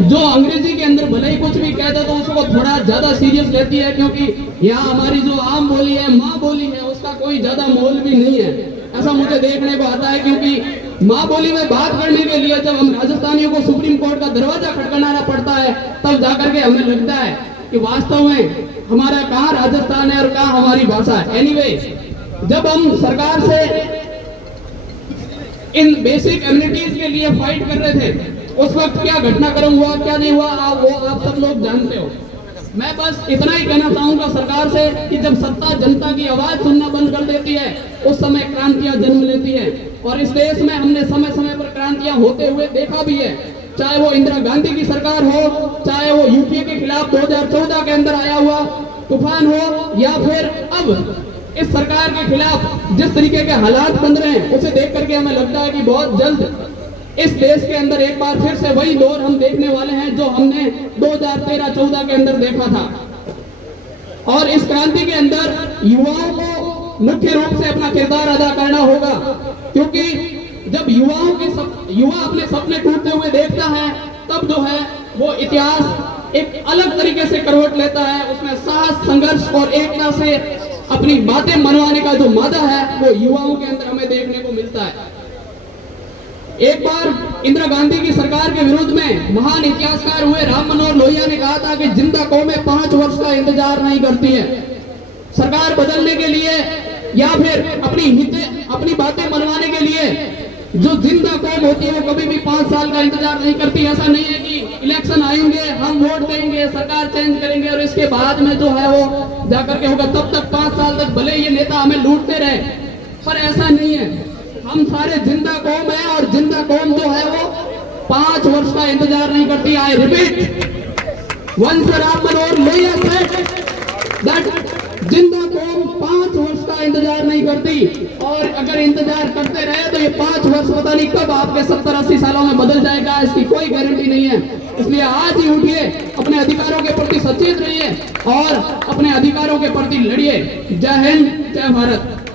जो अंग्रेजी के अंदर भले ही कुछ भी कहता तो उसको थोड़ा ज्यादा सीरियस लेती है, क्योंकि यहाँ हमारी जो आम बोली है, माँ बोली है, उसका कोई ज्यादा मोल भी नहीं है, ऐसा मुझे देखने को आता है। क्योंकि माँ बोली में बात करने के लिए जब हम राजस्थानियों को सुप्रीम कोर्ट का दरवाजा खटखटाना पड़ता है, तब जाकर के हमें लगता है कि वास्तव में हमारा कहाँ राजस्थान है और कहाँ हमारी भाषा है। एनीवे, जब हम सरकार से इन बेसिक एमिनिटीज के लिए फाइट कर रहे थे, उस वक्त क्या घटनाक्रम हुआ, क्या नहीं हुआ, आप सब लोग जानते हो। मैं बस इतना ही कहना चाहूंगा सरकार से कि जब सत्ता जनता की आवाज सुनना बंद कर देती है, उस समय क्रांतियां जन्म लेती है। और इस देश में हमने समय समय पर क्रांतियां होते हुए देखा भी है, चाहे वो इंदिरा गांधी की सरकार हो, चाहे वो यूपीए के खिलाफ 2014 के अंदर आया हुआ तूफान हो, या फिर अब इस सरकार के खिलाफ जिस तरीके के हालात बन रहे हैं, उसे देख करके हमें लगता है कि बहुत जल्द इस देश के अंदर एक बार फिर से वही दौर हम देखने वाले हैं जो हमने 2013-14 के अंदर देखा था। और इस क्रांति के अंदर युवाओं को मुख्य रूप से अपना किरदार अदा करना होगा, क्योंकि जब युवा अपने सपने टूटते हुए देखता है, तब जो है वो इतिहास एक अलग तरीके से करवट लेता है। उसमें साहस, संघर्ष और एकता से अपनी बातें मनवाने का जो मादा है, वो युवाओं के अंदर हमें देखने को मिलता है। एक बार इंदिरा गांधी की सरकार के विरुद्ध में महान इतिहासकार हुए राम मनोहर लोहिया ने कहा था कि जिंदा कौमें 5 वर्ष का इंतजार नहीं करती है। सरकार बदलने के लिए या फिर अपनी बातें मनवाने के लिए जो जिंदा कौम होती है वो कभी भी 5 साल का इंतजार नहीं करती। ऐसा नहीं है कि इलेक्शन आएंगे, हम वोट देंगे, सरकार चेंज करेंगे और इसके बाद में जो है वो जाकर के होगा, तब तक 5 साल तक भले ये नेता हमें लूटते रहे, पर ऐसा नहीं है। हम सारे जिंदा कौम है और जिंदा कौम जो है वो 5 वर्ष का इंतजार नहीं करती। I repeat, once Ram Manohar Lohia said that जिंदा कौम 5 वर्ष का इंतजार नहीं करती, और अगर इंतजार करते रहे तो ये 5 वर्ष पता नहीं कब आपके 70-80 सालों में बदल जाएगा, इसकी कोई गारंटी नहीं है। इसलिए आज ही उठिए, अपने अधिकारों के प्रति सचेत रहिए और अपने अधिकारों के प्रति लड़िए। जय हिंद, जय भारत।